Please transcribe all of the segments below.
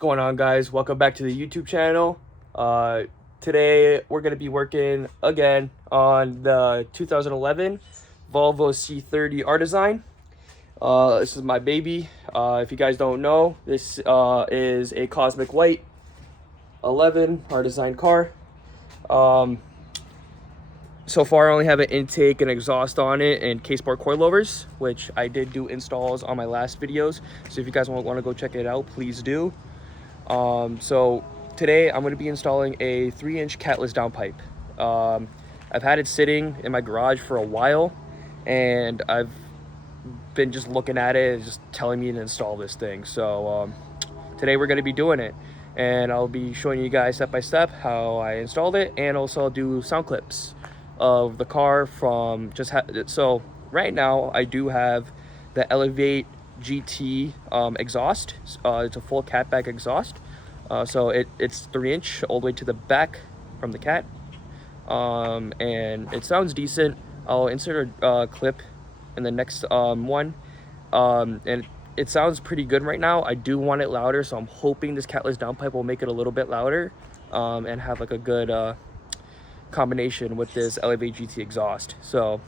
Going on, guys? Welcome back to the YouTube channel. Today we're going to be working again on the 2011 Volvo C30 R Design. This is my baby. If you guys don't know, this is a Cosmic White 11 R Design car. So far I only have an intake and exhaust on it and case bar coilovers, which I did do installs on my last videos. So if you guys want to go check it out, please do. So today I'm going to be installing a 3-inch Catless downpipe. I've had it sitting in my garage for a while, and I've been just looking at it and just telling me to install this thing. So today we're going to be doing it, and I'll be showing you guys step by step how I installed it, and also I'll do sound clips of the car from so right now I do have the Elevate GT exhaust. It's a full catback exhaust, so it's 3-inch all the way to the back from the cat, and it sounds decent. I'll insert a clip in the next one, and it sounds pretty good right now. I do want it louder, so I'm hoping this Catless downpipe will make it a little bit louder, and have like a good combination with this Elevate GT exhaust. So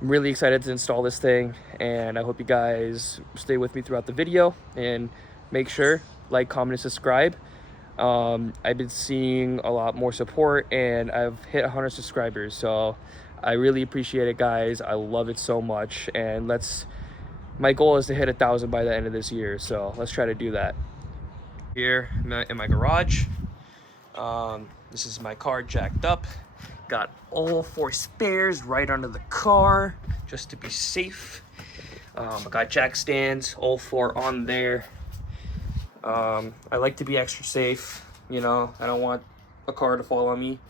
I'm really excited to install this thing, and I hope you guys stay with me throughout the video and make sure like, comment, and subscribe. I've been seeing a lot more support, and I've hit 100 subscribers, so I really appreciate it, guys. I love it so much, and my goal is to hit 1,000 by the end of this year, so let's try to do that. Here in my garage, this is my car jacked up. Got all 4 spares right under the car just to be safe. I got jack stands, all 4 on there. I like to be extra safe, you know. I don't want a car to fall on me.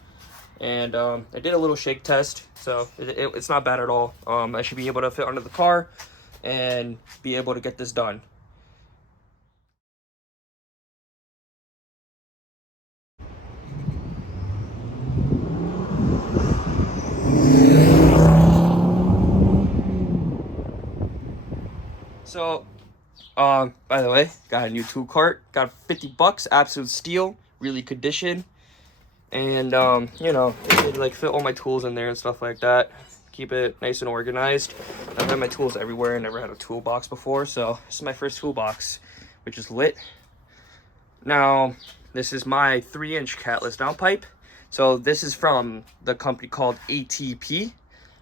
And I did a little shake test, so it's not bad at all. I should be able to fit under the car and be able to get this done. So, by the way, got a new tool cart. Got 50 bucks, absolute steal, really condition. And, you know, it could like fit all my tools in there and stuff like that. Keep it nice and organized. I've had my tools everywhere. I never had a toolbox before, so this is my first toolbox, which is lit. Now, this is my 3-inch Catless downpipe. So this is from the company called ATP.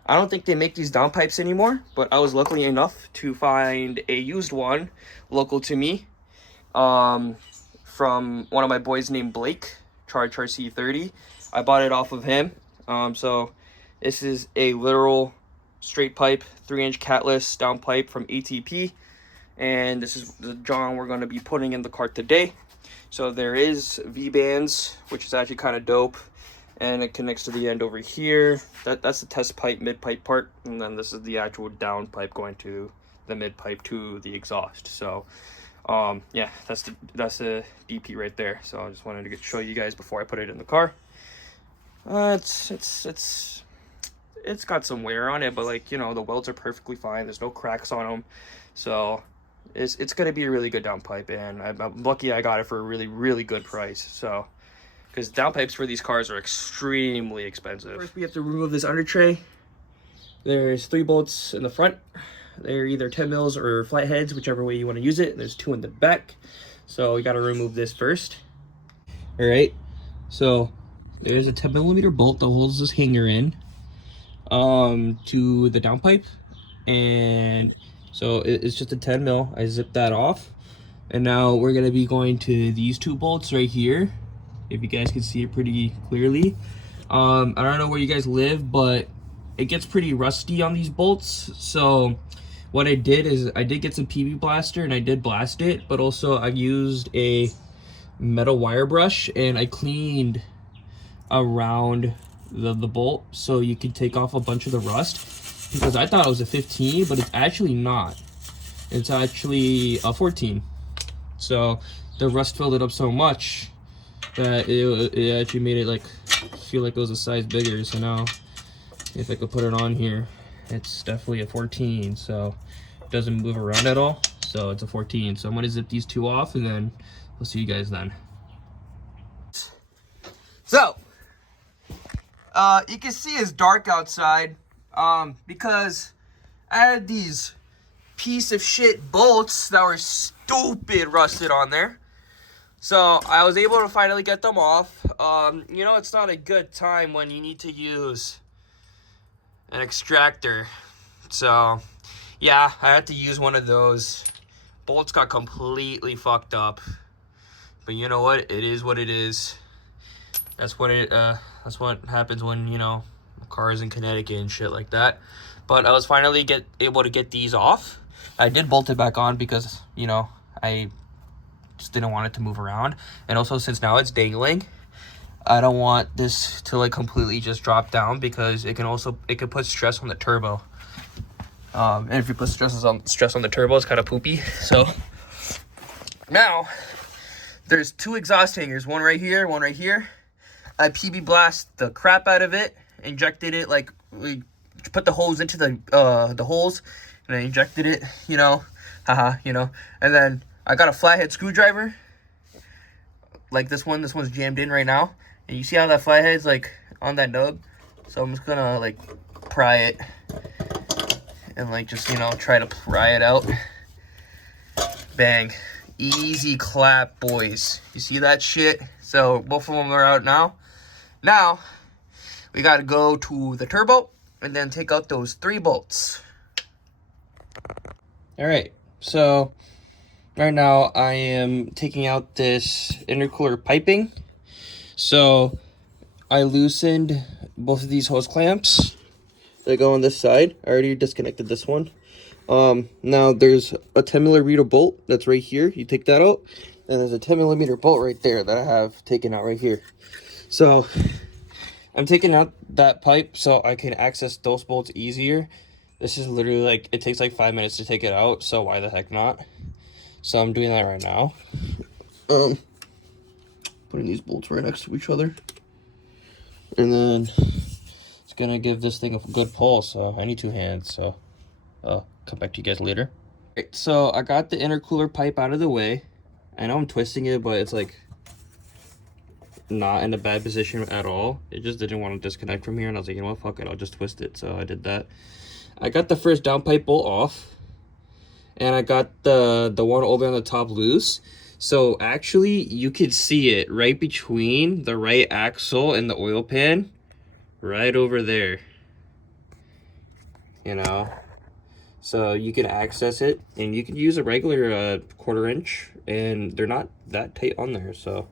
I don't think they make these downpipes anymore, but I was lucky enough to find a used one local to me, from one of my boys named Blake, Charge C30. I bought it off of him. So this is a literal straight pipe 3-inch Catless downpipe from ATP, and this is the John we're going to be putting in the cart today. So there is V-bands, which is actually kind of dope. And it connects to the end over here. That's the test pipe, mid pipe part, and then this is the actual down pipe going to the mid pipe to the exhaust. So yeah, that's the DP right there. So I just wanted to show you guys before I put it in the car. It's got some wear on it, but like, you know, the welds are perfectly fine. There's no cracks on them, so it's gonna be a really good down pipe, and I'm lucky I got it for a really good price. So, because downpipes for these cars are extremely expensive. First, we have to remove this under tray. There's 3 bolts in the front. They're either 10 mils or flat heads, whichever way you want to use it. There's 2 in the back. So we got to remove this first. All right. So there's a 10mm bolt that holds this hanger in to the downpipe. And so it's just a 10 mil. I zipped that off. And now we're going to be going to these 2 bolts right here. If you guys can see it pretty clearly. I don't know where you guys live, but it gets pretty rusty on these bolts. So what I did is I did get some PB blaster and I did blast it, but also I used a metal wire brush and I cleaned around the bolt so you can take off a bunch of the rust, because I thought it was a 15, but it's actually not. It's actually a 14. So the rust filled it up so much that it actually made it like feel like it was a size bigger. So now if I could put it on here, it's definitely a 14, so it doesn't move around at all, so it's a 14. So I'm going to zip these 2 off and then we'll see you guys then. So, you can see it's dark outside because I had these piece of shit bolts that were stupid rusted on there. So I was able to finally get them off. You know, it's not a good time when you need to use an extractor. So yeah, I had to use one of those. Bolts got completely fucked up. But you know what? It is what it is. That's what happens when, you know, a car is in Connecticut and shit like that. But I was finally able to get these off. I did bolt it back on because, you know, I just didn't want it to move around. And also, since now it's dangling, I don't want this to like completely just drop down, because it could put stress on the turbo. And if you put stress on the turbo, it's kind of poopy. So now there's two exhaust hangers, one right here, one right here. I PB blast the crap out of it, injected it, like we put the hose into the holes, and I injected it, you know, you know, and then I got a flathead screwdriver, like this one's jammed in right now, and you see how that flathead's like on that nub, so I'm just gonna like pry it, and like just, you know, try to pry it out. Bang. Easy clap, boys. You see that shit? So both of them are out now. Now we gotta go to the turbo and then take out those 3 bolts. All right, so right now I am taking out this intercooler piping. So I loosened both of these hose clamps that go on this side. I already disconnected this one. Now there's a 10mm bolt that's right here. You take that out, and there's a 10mm bolt right there that I have taken out right here. So I'm taking out that pipe so I can access those bolts easier. This is literally like, it takes like 5 minutes to take it out, so why the heck not? So I'm doing that right now. Putting these bolts right next to each other, and then it's gonna give this thing a good pull. So I need 2 hands, so I'll come back to you guys later. Right, so I got the intercooler pipe out of the way. I know I'm twisting it, but it's like not in a bad position at all. It just didn't want to disconnect from here, and I was like, you know what, fuck it, I'll just twist it. So I did that. I got the first downpipe bolt off, and I got the one over on the top loose. So actually you could see it right between the right axle and the oil pan, right over there, you know. So you can access it, and you can use a regular 1/4 inch, and they're not that tight on there. So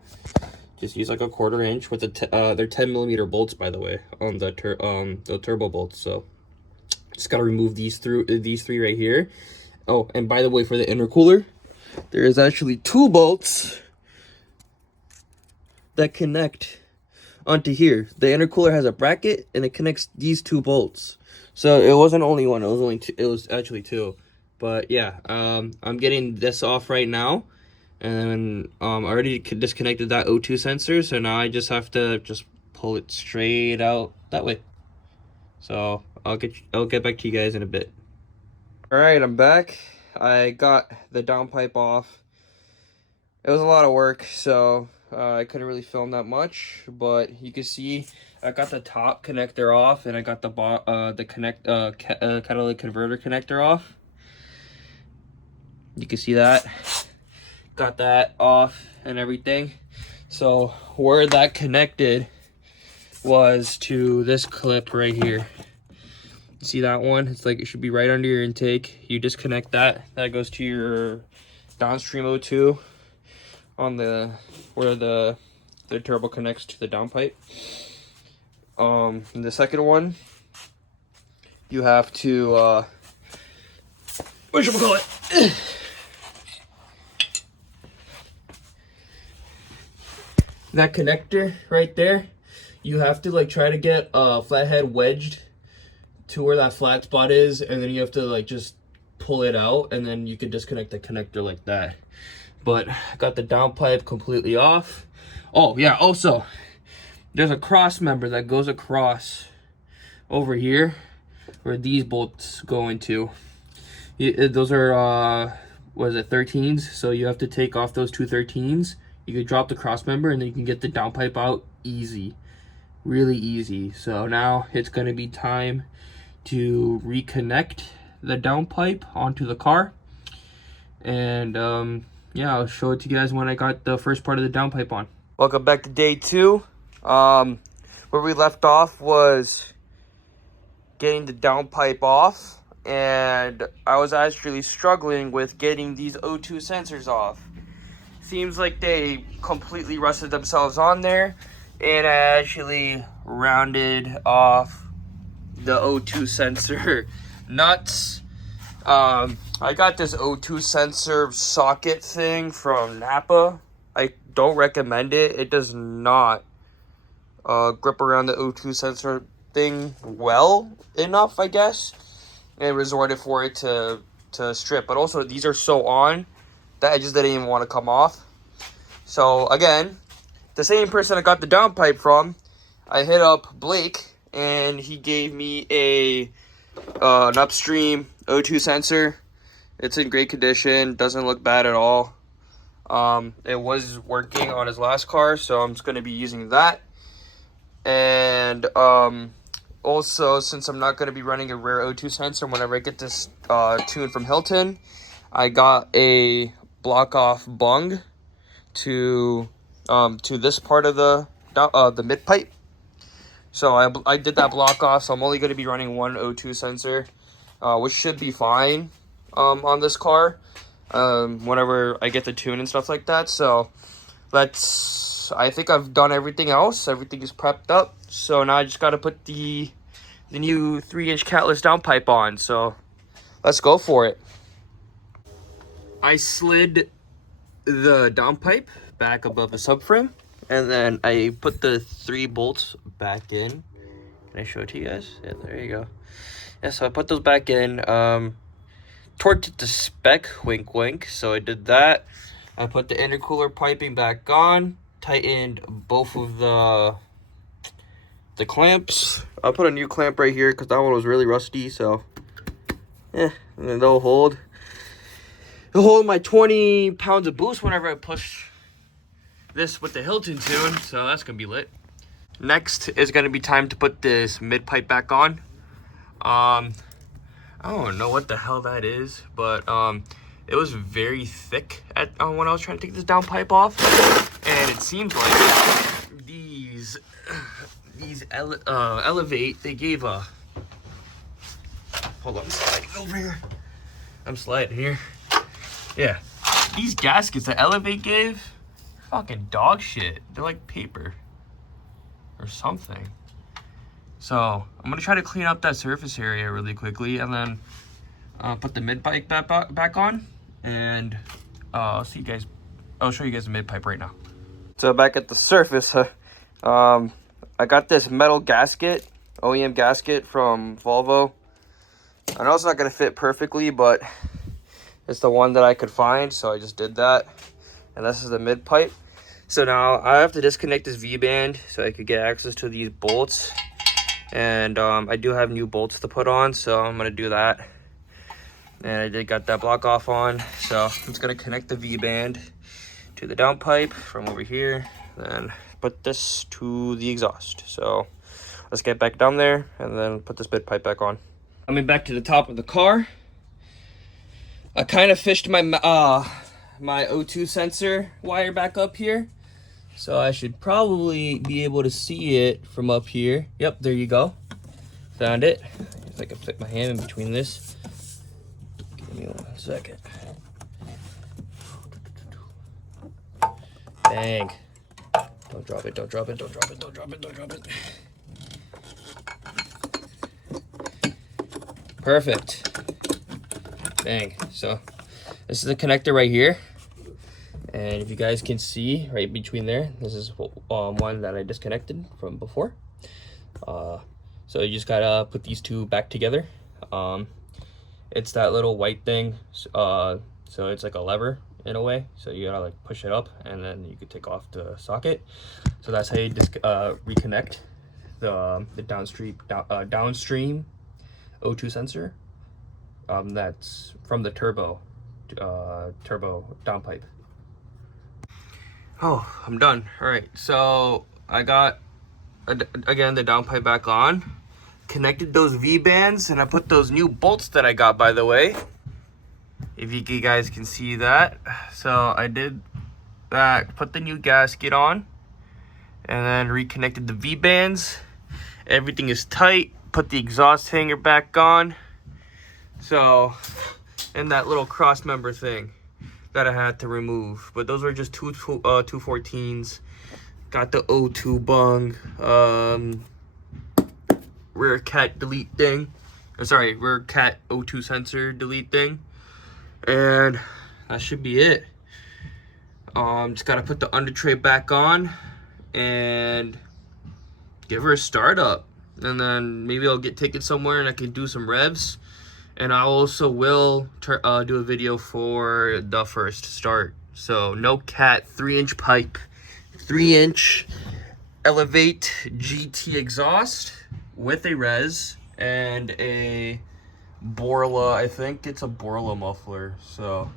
just use like a 1/4 inch with they're 10mm bolts, by the way, on the turbo bolts. So just gotta remove these 3 right here. Oh, and by the way, for the intercooler, there is actually 2 bolts that connect onto here. The intercooler has a bracket, and it connects these 2 bolts. So it wasn't only one, it was only 2, it was actually 2. But yeah, I'm getting this off right now, and I already disconnected that O2 sensor, so now I just have to just pull it straight out that way. So I'll get back to you guys in a bit. All right, I'm back. I got the downpipe off. It was a lot of work, so I couldn't really film that much, but you can see I got the top connector off, and I got the catalytic converter connector off. You can see that. Got that off and everything. So where that connected was to this clip right here. See that one? It's like, it should be right under your intake. You disconnect that. That goes to your downstream O2 on where the turbo connects to the downpipe. The second one, you have to whatchamacallit? That connector right there, you have to like try to get a flathead wedged to where that flat spot is, and then you have to like just pull it out, and then you can disconnect the connector like that. But I got the downpipe completely off. Oh yeah, also there's a cross member that goes across over here where these bolts go into. Those are was it 13s, so you have to take off those two 13s. You could drop the cross member and then you can get the downpipe out easy, really easy. So now it's going to be time to reconnect the downpipe onto the car, and yeah, I'll show it to you guys when I got the first part of the downpipe on. Welcome back to day 2. Where we left off was getting the downpipe off, and I was actually struggling with getting these O2 sensors off. Seems like they completely rusted themselves on there, and I actually rounded off the O2 sensor nuts. I got this O2 sensor socket thing from Napa. I don't recommend it. It does not grip around the O2 sensor thing well enough, I guess, and resorted for it to strip. But also, these are so on that I just didn't even want to come off. So again, the same person I got the downpipe from, I hit up Blake, and he gave me an upstream O2 sensor. It's in great condition, doesn't look bad at all. It was working on his last car, so I'm just going to be using that. And also, since I'm not going to be running a rear O2 sensor whenever I get this tune from Hilton, I got a block off bung to this part of the mid pipe. So I did that block off, so I'm only going to be running one O2 sensor, which should be fine on this car whenever I get the tune and stuff like that. So I think I've done everything else. Everything is prepped up. So now I just got to put the new 3-inch Catless downpipe on. So let's go for it. I slid the downpipe back above the subframe, and then I put the 3 bolts back in. Can I show it to you guys? Yeah, there you go. Yeah, so I put those back in. Torqued it to spec, wink wink. So I did that. I put the intercooler piping back on, tightened both of the clamps. I put a new clamp right here because that one was really rusty. So yeah, and then they'll hold my 20 pounds of boost whenever I push this with the Hilton tune. So that's gonna be lit. Next is gonna be time to put this mid pipe back on. I don't know what the hell that is, but it was very thick when I was trying to take this downpipe off, and it seems like these Elevate, they gave a, hold on, I'm sliding over here. I'm sliding here. Yeah, these gaskets that Elevate gave, fucking dog shit. They're like paper or something. So I'm gonna try to clean up that surface area really quickly, and then put the mid pipe back on, and I'll show you guys the mid pipe right now. So back at the surface, I got this metal gasket, OEM gasket from Volvo. I know it's not gonna fit perfectly, but it's the one that I could find, so I just did that. And this is the mid pipe. So now I have to disconnect this V-band so I could get access to these bolts. And I do have new bolts to put on, so I'm gonna do that. And I did got that block off on, so I'm just gonna connect the V-band to the downpipe from over here, then put this to the exhaust. So let's get back down there and then put this mid pipe back on. Coming back to the top of the car, I kind of fished my my O2 sensor wire back up here, so I should probably be able to see it from up here. Yep, there you go. Found it. If I can fit my hand in between this. Give me 1 second. Bang. Don't drop it, don't drop it, don't drop it, don't drop it, don't drop it. Perfect. Bang. So this is the connector right here. And if you guys can see right between there, this is one that I disconnected from before. So you just gotta put these two back together. It's that little white thing. So it's like a lever in a way. So you gotta like push it up, and then you could take off the socket. So that's how you just reconnect the downstream O2 sensor. That's from the turbo turbo downpipe. Oh, I'm done. All right, so I got again the downpipe back on, connected those V-bands, and I put those new bolts that I got, by the way, if you guys can see that. So I did that, put the new gasket on, and then reconnected the V-bands. Everything is tight. Put the exhaust hanger back on. So, and that little cross member thing that I had to remove, but those were just two 214s. Got the O2 bung, rear cat delete thing. Sorry, rear cat O2 sensor delete thing, and that should be it. Just gotta put the under tray back on and give her a start up, and then maybe I'll take it somewhere and I can do some revs. And I also will do a video for the first start. So no cat, 3-inch pipe, 3-inch Elevate GT exhaust with a res and a Borla. I think it's a Borla muffler. So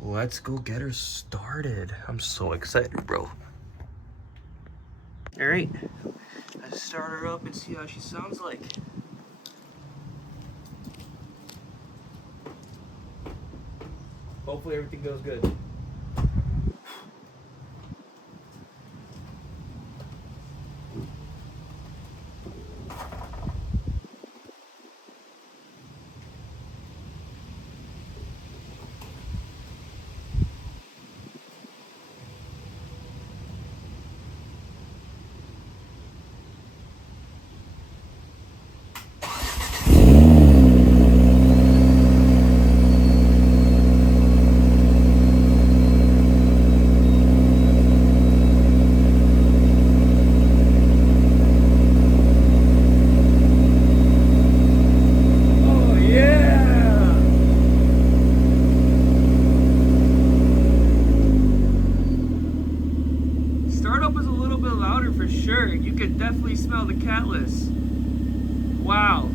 let's go get her started. I'm so excited, bro. All right, let's start her up and see how she sounds like. Hopefully everything goes good. Sure, you could definitely smell the Catless. Wow.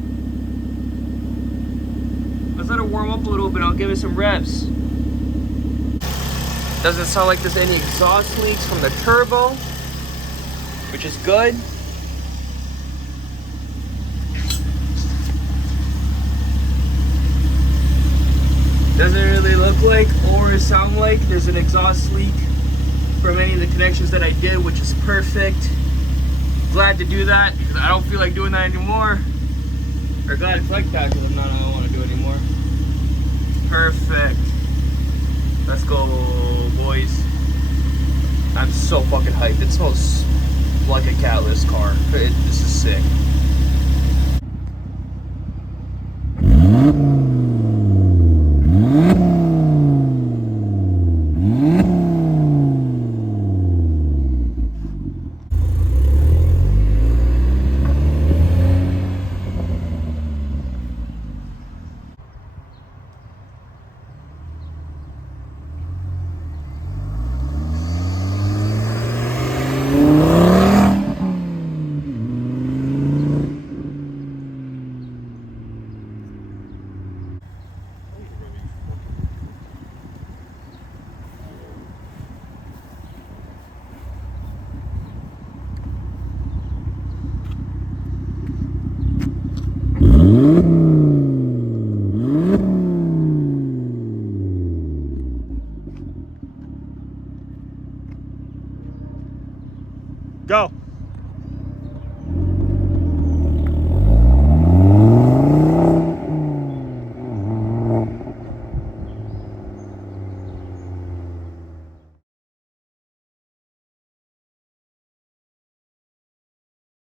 Let's let it warm up a little bit. I'll give it some revs. Doesn't sound like there's any exhaust leaks from the turbo, which is good. Doesn't really look like or sound like there's an exhaust leak from any of the connections that I did, which is perfect. Glad to do that because I don't feel like doing that anymore. Or glad it's like that because I don't want to do it anymore. Perfect. Let's go, boys. I'm so fucking hyped. It smells like a Catless car. This is sick. Go.